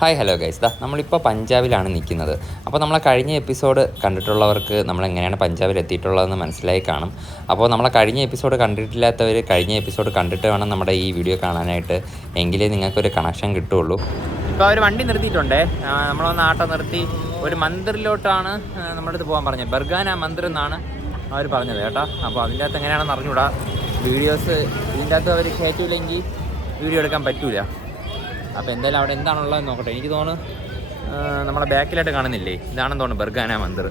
Hi hello guys, നമ്മളിപ്പോൾ പഞ്ചാബിലാണ് നിൽക്കുന്നത്. അപ്പോൾ നമ്മളെ കഴിഞ്ഞ എപ്പിസോഡ് കണ്ടിട്ടുള്ളവർക്ക് നമ്മളെങ്ങനെയാണ് പഞ്ചാബിൽ എത്തിയിട്ടുള്ളതെന്ന് മനസ്സിലായി കാണും. അപ്പോൾ നമ്മളെ കഴിഞ്ഞ എപ്പിസോഡ് കണ്ടിട്ടില്ലാത്തവർ കഴിഞ്ഞ എപ്പിസോഡ് കണ്ടിട്ട് വേണം നമ്മുടെ ഈ വീഡിയോ കാണാനായിട്ട്, എങ്കിലേ നിങ്ങൾക്കൊരു കണക്ഷൻ കിട്ടുള്ളൂ. ഇപ്പോൾ അവർ വണ്ടി നിർത്തിയിട്ടുണ്ടേ, നമ്മളൊന്ന് ആട്ടോ നിർത്തി ഒരു മന്ദിറിലോട്ടാണ് നമ്മളടുത്ത് പോകാൻ പറഞ്ഞത്. ബർഗാന മന്ദിർ എന്നാണ് അവർ പറഞ്ഞത് കേട്ടോ. അപ്പോൾ അതിൻ്റെ അകത്ത് എങ്ങനെയാണെന്ന് അറിഞ്ഞൂടാ. വീഡിയോസ് ഇതിൻ്റെ അകത്ത് അവർ കയറ്റില്ലെങ്കിൽ വീഡിയോ എടുക്കാൻ പറ്റൂല. അപ്പോൾ എന്തായാലും അവിടെ എന്താണുള്ളതെന്ന് നോക്കട്ടെ. എനിക്ക് തോന്നുന്നു നമ്മളെ ബാക്കിലായിട്ട് കാണുന്നില്ലേ, ഇതാണെന്ന് തോന്നുന്നു ബർഗാന മന്ദിർ.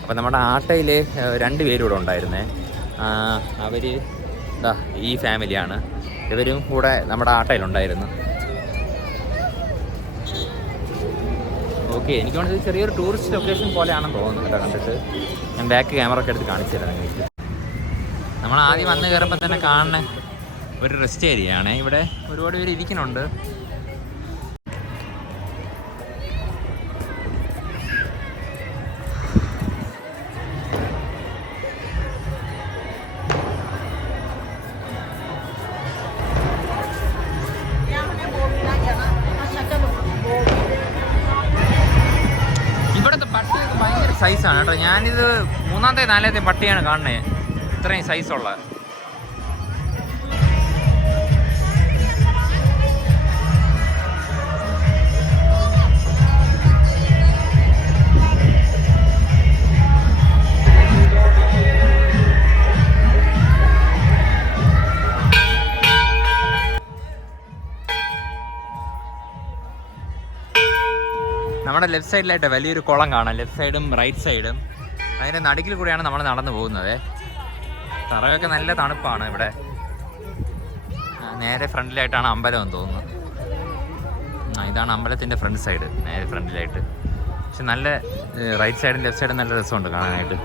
അപ്പോൾ നമ്മുടെ ആട്ടയിൽ 2 പേരും ഇവിടെ ഉണ്ടായിരുന്നേ. അവർ ഈ ഫാമിലിയാണ്, ഇവരും കൂടെ നമ്മുടെ ആട്ടയിലുണ്ടായിരുന്നു. ഓക്കെ, എനിക്ക് തോന്നുന്നത് ചെറിയൊരു ടൂറിസ്റ്റ് ലൊക്കേഷൻ പോലെയാണെന്ന് തോന്നുന്നു കേട്ടോ കണ്ടിട്ട്. ഞാൻ ബാക്ക് ക്യാമറ ഒക്കെ എടുത്ത് കാണിച്ചു തരാം നിങ്ങൾക്ക്. നമ്മൾ ആദ്യം വന്ന് കയറുമ്പോൾ തന്നെ കാണുന്ന ഒരു റെസ്റ്റ് ഏരിയ ആണ്. ഇവിടെ ഒരുപാട് പേര് ഇരിക്കുന്നുണ്ട്. ഇവിടുത്തെ പട്ടിയൊക്കെ ഭയങ്കര സൈസാണ് കേട്ടോ. ഞാനിത് 3-ാമത്തെ 4-ാമത്തെ പട്ടിയാണ് കാണുന്നത് ഇത്രയും സൈസുള്ള. നമ്മുടെ ലെഫ്റ്റ് സൈഡിലായിട്ട് വലിയൊരു കുളം കാണാം, ലെഫ്റ്റ് സൈഡും റൈറ്റ് സൈഡും. അതിൻ്റെ നടുക്കിൽ കൂടിയാണ് നമ്മൾ നടന്നു പോകുന്നത്. തറയൊക്കെ നല്ല തണുപ്പാണ് ഇവിടെ. നേരെ ഫ്രണ്ടിലായിട്ടാണ് അമ്പലം എന്ന് തോന്നുന്നു. ഇതാണ് അമ്പലത്തിൻ്റെ ഫ്രണ്ട് സൈഡ്, നേരെ ഫ്രണ്ടിലായിട്ട്. പക്ഷെ നല്ല റൈറ്റ് സൈഡും ലെഫ്റ്റ് സൈഡും നല്ല രസമുണ്ട് കാണാനായിട്ട്.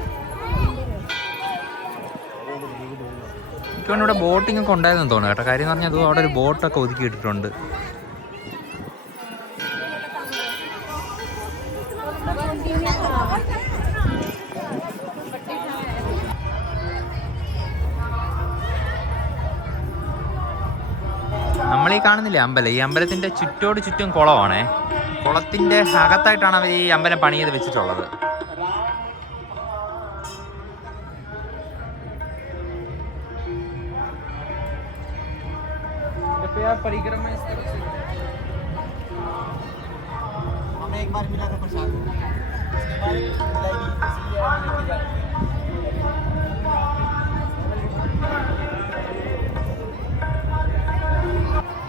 എനിക്കൊന്നും ഇവിടെ ബോട്ടിംഗ് ഒക്കെ ഉണ്ടായതെന്ന് തോന്നുന്നു കേട്ടോ. കാര്യം എന്ന് പറഞ്ഞാൽ അതും അവിടെ ഒരു ബോട്ടൊക്കെ ഒതുക്കി ഇട്ടിട്ടുണ്ട്. നമ്മളീ കാണുന്നില്ലേ അമ്പലം, ഈ അമ്പലത്തിൻ്റെ ചുറ്റോട് ചുറ്റും കുളമാണേ. കുളത്തിൻ്റെ അകത്തായിട്ടാണ് അവർ ഈ അമ്പലം പണി ചെയ്ത് വെച്ചിട്ടുള്ളത്.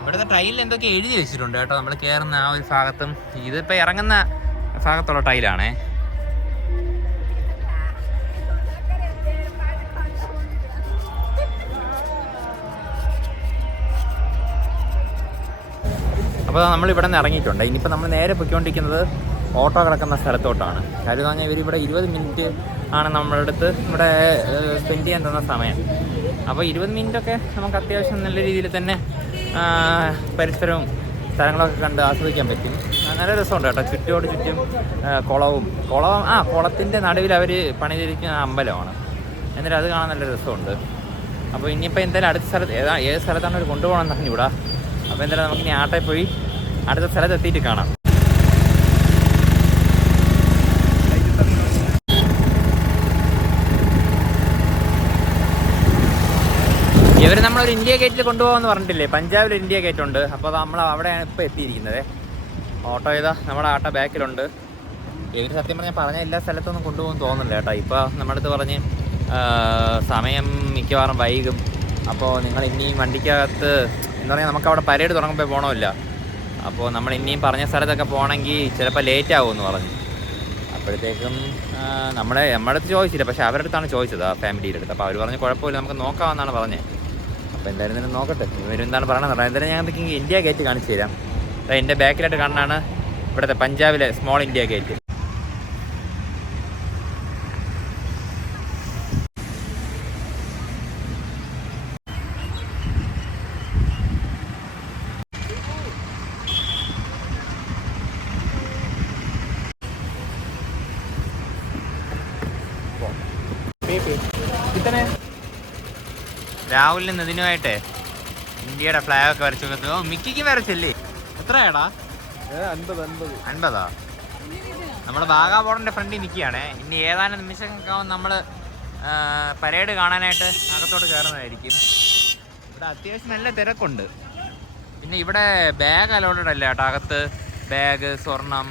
ഇവിടുത്തെ ടൈലിൽ എന്തൊക്കെ എഴുതി വെച്ചിട്ടുണ്ട് കേട്ടോ. നമ്മൾ കയറുന്ന ആ ഒരു ഭാഗത്തും ഇതിപ്പോൾ ഇറങ്ങുന്ന ഭാഗത്തുള്ള ടൈലാണേ. അപ്പോൾ നമ്മൾ ഇവിടെ നിന്ന് ഇറങ്ങിയിട്ടുണ്ട്. ഇനിയിപ്പോൾ നമ്മൾ നേരെ പൊയ്ക്കൊണ്ടിരിക്കുന്നത് ഓട്ടോ കിടക്കുന്ന സ്ഥലത്തോട്ടാണ്. കാര്യം എന്ന് പറഞ്ഞാൽ ഇവരിവിടെ 20 മിനിറ്റ് ആണ് നമ്മുടെ അടുത്ത് ഇവിടെ സ്പെൻഡ് ചെയ്യാൻ തന്ന സമയം. അപ്പോൾ 20 മിനിറ്റൊക്കെ നമുക്ക് അത്യാവശ്യം നല്ല രീതിയിൽ തന്നെ പരിസരവും സ്ഥലങ്ങളൊക്കെ കണ്ട് ആസ്വദിക്കാൻ പറ്റും. നല്ല രസമുണ്ട് കേട്ടോ. ചുറ്റോട് ചുറ്റും കുളത്തിൻ്റെ നടുവിൽ അവർ പണിതിരിക്കുന്ന അമ്പലമാണ്. എന്നിട്ട് അത് കാണാൻ നല്ല രസമുണ്ട്. അപ്പോൾ ഇനിയിപ്പോൾ എന്തായാലും അടുത്ത സ്ഥലത്ത് ഏത് സ്ഥലത്താണ് അവർ കൊണ്ടുപോകണമെന്ന് അറിഞ്ഞൂടാ. അപ്പോൾ എന്തായാലും നമുക്കിനി ആട്ടയിൽ പോയി അടുത്ത സ്ഥലത്ത് എത്തിയിട്ട് കാണാം. ഇവർ നമ്മളൊരു ഇന്ത്യ ഗേറ്റിൽ കൊണ്ടുപോകാമെന്ന് പറഞ്ഞിട്ടില്ലേ, പഞ്ചാബിൽ ഇന്ത്യ ഗേറ്റ് ഉണ്ട്. അപ്പോൾ നമ്മൾ അവിടെയാണ് ഇപ്പോൾ എത്തിയിരിക്കുന്നത്. ഓട്ടോ നമ്മുടെ ആട്ട ബാക്കിലുണ്ട്. ഇവർ സത്യം പറഞ്ഞ എല്ലാ സ്ഥലത്തൊന്നും കൊണ്ടുപോകുമെന്ന് തോന്നുന്നില്ല കേട്ടോ. ഇപ്പോൾ നമ്മുടെ അടുത്ത് പറഞ്ഞ് സമയം മിക്കവാറും വൈകും. അപ്പോൾ നിങ്ങൾ ഇനിയും വണ്ടിക്കകത്ത് എന്ന് പറഞ്ഞാൽ നമുക്ക് അവിടെ പരേഡ് തുടങ്ങുമ്പോൾ പോകണമില്ല. അപ്പോൾ നമ്മൾ ഇനിയും പറഞ്ഞ സ്ഥലത്തൊക്കെ പോകണമെങ്കിൽ ചിലപ്പോൾ ലേറ്റ് ആകുമെന്ന് പറഞ്ഞു. അപ്പോഴത്തേക്കും നമ്മുടെ അടുത്ത് ചോദിച്ചില്ല, പക്ഷേ അവരുടെ അടുത്താണ് ചോദിച്ചത്, ആ ഫാമിലിയുടെ അടുത്ത്. അപ്പോൾ അവർ പറഞ്ഞ് കുഴപ്പമില്ല, നമുക്ക് നോക്കാമെന്നാണ് പറഞ്ഞത്. അപ്പോൾ എന്തായാലും തന്നെ നോക്കട്ടെ ഇവരെന്താണ് പറയണത്. എന്തായാലും ഞാൻ എന്തൊക്കെയെങ്കിൽ ഇന്ത്യ ഗേറ്റ് കാണിച്ചു തരാം. എൻ്റെ ബാക്കിലായിട്ട് കാണാനാണ് ഇവിടുത്തെ പഞ്ചാബിലെ സ്മോൾ ഇന്ത്യ ഗേറ്റ്. രാഹുലിന് ഇതിനുമായിട്ടേ ഇന്ത്യയുടെ ഫ്ലാഗ് ഒക്കെ വരച്ചു. ഓ, മിക്കിക്ക് വരച്ചല്ലേ? എത്രയാടാ? 50. നമ്മൾ വാഗാ ബോർഡറിന്റെ ഫ്രണ്ടിൽ നിൽക്കുകയാണേ. ഇനി ഏതാനും നിമിഷങ്ങൾക്കാവും നമ്മൾ പരേഡ് കാണാനായിട്ട് അകത്തോട്ട് കയറുന്നതായിരിക്കും. ഇവിടെ അത്യാവശ്യം നല്ല തിരക്കുണ്ട്. പിന്നെ ഇവിടെ ബാഗ് അലോഡഡ് അല്ല കേട്ടോ അകത്ത്. ബാഗ്, സ്വർണം.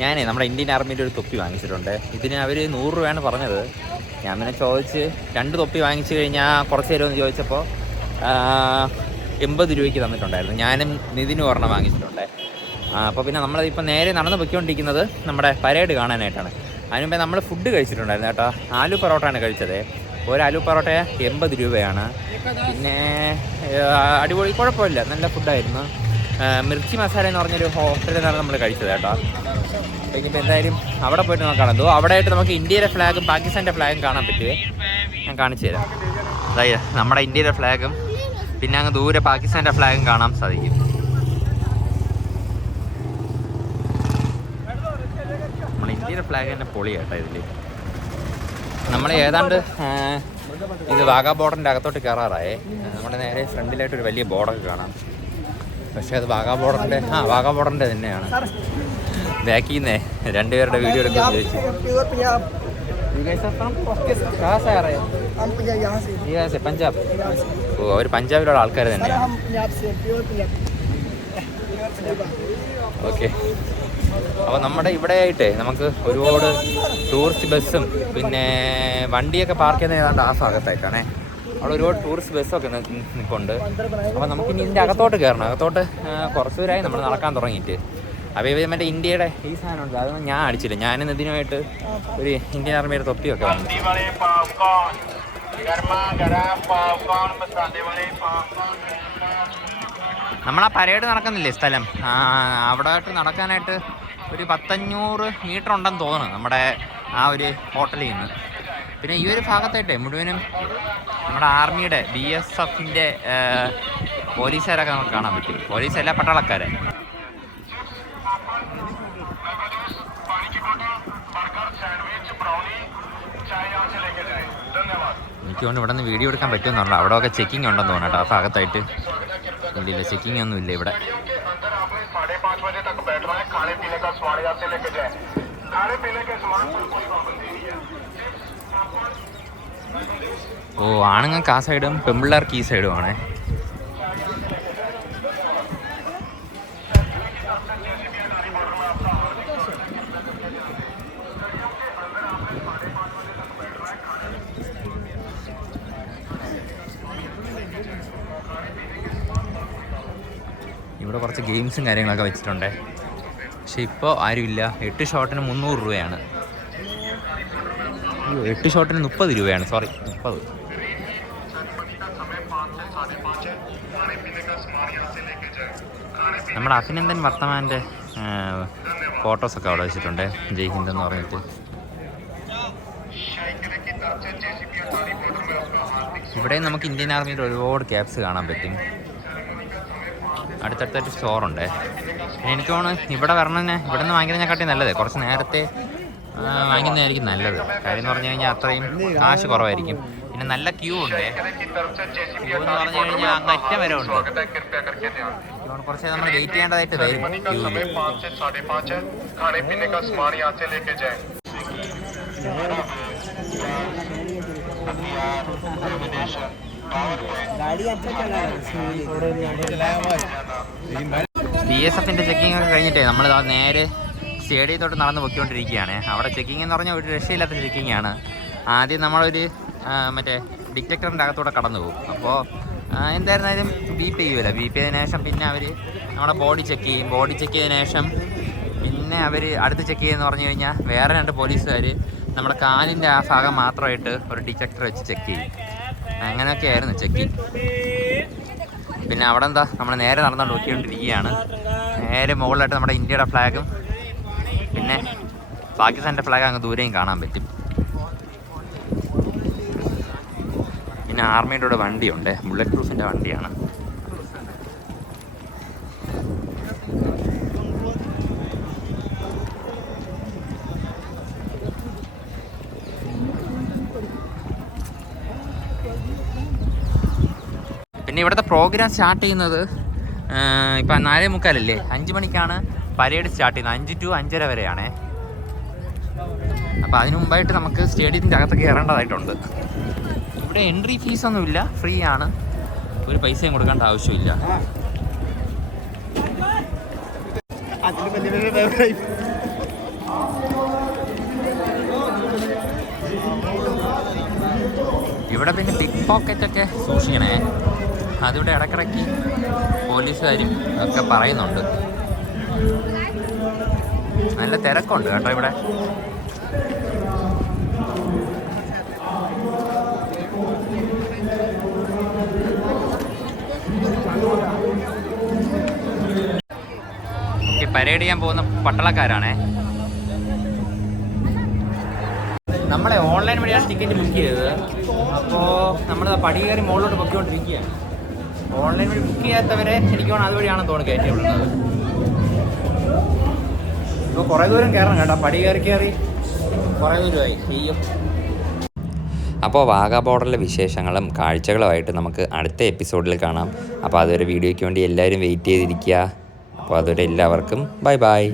ഞാനേ നമ്മുടെ ഇന്ത്യൻ ആർമിയുടെ ഒരു തൊപ്പി വാങ്ങിച്ചിട്ടുണ്ട്. ഇതിന് അവർ 100 രൂപയാണ് പറഞ്ഞത്. ഞാൻ പിന്നെ ചോദിച്ച് 2 തൊപ്പി വാങ്ങിച്ചു കഴിഞ്ഞാൽ കുറച്ച് തരുമെന്ന് ചോദിച്ചപ്പോൾ 80 രൂപയ്ക്ക് തന്നിട്ടുണ്ടായിരുന്നു. ഞാനും നിതിനും ഒരെണ്ണം വാങ്ങിച്ചിട്ടുണ്ട്. അപ്പോൾ പിന്നെ നമ്മളിപ്പോൾ നേരെ നടന്ന് പൊയ്ക്കൊണ്ടിരിക്കുന്നത് നമ്മുടെ പരേഡ് കാണാനായിട്ടാണ്. അതിന് മുമ്പേ നമ്മൾ ഫുഡ് കഴിച്ചിട്ടുണ്ടായിരുന്നു കേട്ടോ. ആലു പൊറോട്ടയാണ് കഴിച്ചത്. ഒരു ആലു പൊറോട്ട 80 രൂപയാണ്. പിന്നെ അടിപൊളി, കുഴപ്പമില്ല, നല്ല ഫുഡായിരുന്നു. മിർച്ചി മസാല എന്ന് പറഞ്ഞൊരു ഹോട്ടലിൽ നിന്നാണ് നമ്മൾ കഴിച്ചത് കേട്ടോ. ഇനിയിപ്പോൾ എന്തായാലും അവിടെ പോയിട്ട് നോക്കാം. എന്തോ അവിടെ ആയിട്ട് നമുക്ക് ഇന്ത്യയുടെ ഫ്ലാഗും പാകിസ്ഥാൻ്റെ ഫ്ലാഗും കാണാൻ പറ്റുമേ. ഞാൻ കാണിച്ചു തരാം. അതായത് നമ്മുടെ ഇന്ത്യയുടെ ഫ്ലാഗും പിന്നെ അങ്ങ് ദൂരെ പാകിസ്ഥാൻ്റെ ഫ്ലാഗും കാണാൻ സാധിക്കും. നമ്മുടെ ഇന്ത്യയുടെ ഫ്ലാഗ് തന്നെ പൊളിയാട്ടോ ഇതിൽ. നമ്മൾ ഏതാണ്ട് ഇത് വാഗാ ബോർഡറിൻ്റെ അകത്തോട്ട് കയറാറായേ. നമ്മുടെ നേരെ ഫ്രണ്ടിലായിട്ടൊരു വലിയ ബോർഡൊക്കെ കാണാം. പക്ഷേ അത് വാഗാ ബോർഡറിൻ്റെ തന്നെയാണ്. ബാക്കിൽ നിന്നേ 2 പേരുടെ വീഡിയോ എടുക്കാൻ ചോദിച്ചു. പഞ്ചാബ്. ഓ, അവർ പഞ്ചാബിലുള്ള ആൾക്കാർ തന്നെയാണ്. ഓക്കെ. അപ്പോൾ നമ്മുടെ ഇവിടെ ആയിട്ടേ നമുക്ക് ഒരുപാട് ടൂറിസ്റ്റ് ബസ്സും പിന്നെ വണ്ടിയൊക്കെ പാർക്ക് ചെയ്യുന്ന ഏതാണ്ട് ആ ഭാഗത്തായിട്ടാണേ. അവിടെ ഒരുപാട് ടൂറിസ്റ്റ് ബസ്സൊക്കെ നിൽക്കുന്നുണ്ട്. അപ്പോൾ നമുക്കിനി ഇതിൻ്റെ അകത്തോട്ട് കയറണം. അകത്തോട്ട് കുറച്ച് ദൂരമായി നമ്മൾ നടക്കാൻ തുടങ്ങിയിട്ട്. അപ്പോൾ മറ്റേ ഇന്ത്യയുടെ ഈ സാധനമുണ്ട്, അതൊന്നും ഞാൻ അടിച്ചില്ല. ഞാനും ഇതിനുമായിട്ട് ഒരു ഇന്ത്യൻ ആർമിയുടെ തൊപ്പിയൊക്കെ വാങ്ങി. നമ്മളാ പരേഡ് നടക്കുന്നില്ലേ സ്ഥലം, അവിടെ ആയിട്ട് നടക്കാനായിട്ട് ഒരു 100-500 മീറ്റർ ഉണ്ടെന്ന് തോന്നുന്നു നമ്മുടെ ആ ഒരു ഹോട്ടലിൽ നിന്ന്. പിന്നെ ഈ ഒരു ഭാഗത്തായിട്ടേ മുഴുവനും നമ്മുടെ ആർമിയുടെ BSFൻ്റെ പോലീസുകാരൊക്കെ നമുക്ക് കാണാൻ പറ്റും. പോലീസല്ല, പട്ടാളക്കാരെ. എനിക്ക് കൊണ്ട് ഇവിടെ നിന്ന് വീഡിയോ എടുക്കാൻ പറ്റുമെന്നുണ്ടോ? അവിടെ ഒക്കെ ചെക്കിങ് ഉണ്ടെന്ന് തോന്നട്ടോ ആ ഭാഗത്തായിട്ട്. ഇല്ല, ചെക്കിങ് ഒന്നും ഇല്ല ഇവിടെ. ഓ, ആണുങ്ങൾക്ക് ആ സൈഡും പെമ്പിള്ളേർക്ക് ഈ സൈഡും ആണേ. ഇവിടെ കുറച്ച് ഗെയിംസും കാര്യങ്ങളൊക്കെ വെച്ചിട്ടുണ്ട്. പക്ഷെ ഇപ്പോൾ ആരുമില്ല. 8 ഷോട്ടിന് 300 രൂപയാണ്. 8 ഷോട്ടിന് 30 രൂപയാണ്. സോറി, 30. നമ്മുടെ അഭിനന്ദൻ വർത്തമാൻ്റെ ഫോട്ടോസൊക്കെ അവിടെ വെച്ചിട്ടുണ്ട്. ജയ് ഹിന്ദ് എന്ന് പറഞ്ഞിട്ട്. ഇവിടെ നമുക്ക് ഇന്ത്യൻ ആർമിയുടെ ഒരുപാട് ക്യാപ്സ് കാണാൻ പറ്റും. അടുത്തടുത്തായിട്ട് സ്റ്റോറുണ്ട്. എനിക്ക് തോന്നുന്നു ഇവിടെ വരണമെന്നെ ഇവിടെ നിന്ന് വാങ്ങിക്കുന്നതിനെക്കാട്ടി നല്ലത് കുറച്ച് നേരത്തെ വാങ്ങിക്കുന്നതായിരിക്കും നല്ലത്. കാര്യം എന്ന് പറഞ്ഞു കഴിഞ്ഞാൽ അത്രയും കാശ് കുറവായിരിക്കും. പിന്നെ നല്ല ക്യൂ ഉണ്ട്. ക്യൂ എന്ന് പറഞ്ഞു കഴിഞ്ഞാൽ അങ്ങ് അറ്റം വരെ ഉണ്ട്. കുറച്ച് നമ്മൾ വെയിറ്റ് ചെയ്യേണ്ടതായിട്ട് വരും ക്യൂവിൽ. BSFൻ്റെ ചെക്കിംഗ് ഒക്കെ കഴിഞ്ഞിട്ടേ നമ്മൾ നേരെ സ്റ്റേഡിയത്തോട്ട് നടന്ന് പൊയ്ക്കൊണ്ടിരിക്കുകയാണ്. അവിടെ ചെക്കിംഗ് എന്ന് പറഞ്ഞാൽ ഒരു രക്ഷയില്ലാത്ത ചെക്കിംഗ് ആണ്. ആദ്യം നമ്മളൊരു മറ്റേ ഡിറ്റക്ടറിൻ്റെ അകത്തൂടെ കടന്നു പോകും. അപ്പോൾ എന്തായിരുന്നാലും ബീപ്പ് ചെയ്യുമല്ലോ. ബീപ്പ് ചെയ്തതിനു ശേഷം പിന്നെ അവർ നമ്മുടെ ബോഡി ചെക്ക് ചെയ്യും. ബോഡി ചെക്ക് ചെയ്തതിനു ശേഷം പിന്നെ അവർ അടുത്ത് ചെക്ക് ചെയ്യുമെന്ന് പറഞ്ഞു കഴിഞ്ഞാൽ വേറെ 2 പോലീസുകാർ നമ്മുടെ കാലിൻ്റെ ആ ഭാഗം മാത്രമായിട്ട് ഒരു ഡിറ്റക്ടർ വെച്ച് ചെക്ക് ചെയ്യും. അങ്ങനെയൊക്കെ ആയിരുന്നു ചെക്കിങ്. പിന്നെ അവിടെ എന്താ നമ്മൾ നേരെ നടന്നുകൊണ്ട് നോക്കിക്കൊണ്ടിരിക്കുകയാണ്. നേരെ മുകളിലായിട്ട് നമ്മുടെ ഇന്ത്യയുടെ ഫ്ലാഗും പിന്നെ പാകിസ്ഥാൻ്റെ ഫ്ലാഗ് അങ്ങ് ദൂരെയും കാണാൻ പറ്റും. പിന്നെ ആർമിയുടെ കൂടെ വണ്ടിയുണ്ട്. ബുള്ളറ്റ് പ്രൂഫിൻ്റെ വണ്ടിയാണ്. പിന്നെ ഇവിടുത്തെ പ്രോഗ്രാം സ്റ്റാർട്ട് ചെയ്യുന്നത് ഇപ്പം 4:45 5 മണിക്കാണ് പരേഡ് സ്റ്റാർട്ട് ചെയ്യുന്നത്. 5 to 5:30 വരെയാണേ. അപ്പോൾ അതിനു മുമ്പായിട്ട് നമുക്ക് സ്റ്റേഡിയത്തിൻ്റെ അകത്തൊക്കെ കയറേണ്ടതായിട്ടുണ്ട്. ഇവിടെ എൻട്രി ഫീസൊന്നുമില്ല, ഫ്രീ ആണ്, ഒരു പൈസയും കൊടുക്കേണ്ട ആവശ്യമില്ല. ഇവിടെ പിന്നെ പിക്ക് പോക്കറ്റൊക്കെ സൂക്ഷിക്കണേ, അതിവിടെ ഇടയ്ക്കിടയ്ക്ക് പോലീസുകാരും ഒക്കെ പറയുന്നുണ്ട്. നല്ല തിരക്കുണ്ട് കേട്ടോ ഇവിടെ. പരേഡ് ചെയ്യാൻ പോകുന്ന പട്ടാളക്കാരാണേ. നമ്മളെ ഓൺലൈൻ വഴിയാണ് ടിക്കറ്റ് ബുക്ക് ചെയ്തത്. അപ്പോൾ നമ്മൾ പടി കയറി മുകളിലോട്ട് പൊക്കിക്കൊണ്ടിരിക്കുകയാണ്. ഓൺലൈൻ വഴി ബുക്ക് ചെയ്യാത്തവരെ എനിക്ക് തോന്നുന്നു അതുവഴിയാണെന്ന് തോന്നുന്നു കയറ്റി വിടുന്നത്. ഇപ്പോൾ കുറേ ദൂരം കയറണം കേട്ടോ, പടി കയറി കുറേ ദൂരമായി ചെയ്യും. അപ്പോൾ വാഗാ ബോർഡറിലെ വിശേഷങ്ങളും കാഴ്ചകളുമായിട്ട് നമുക്ക് അടുത്ത എപ്പിസോഡിൽ കാണാം. അപ്പോൾ അതൊരു വീഡിയോയ്ക്ക് വേണ്ടി എല്ലാവരും വെയിറ്റ് ചെയ്തിരിക്കുക. അപ്പോൾ അതുവരെ എല്ലാവർക്കും ബൈ ബൈ.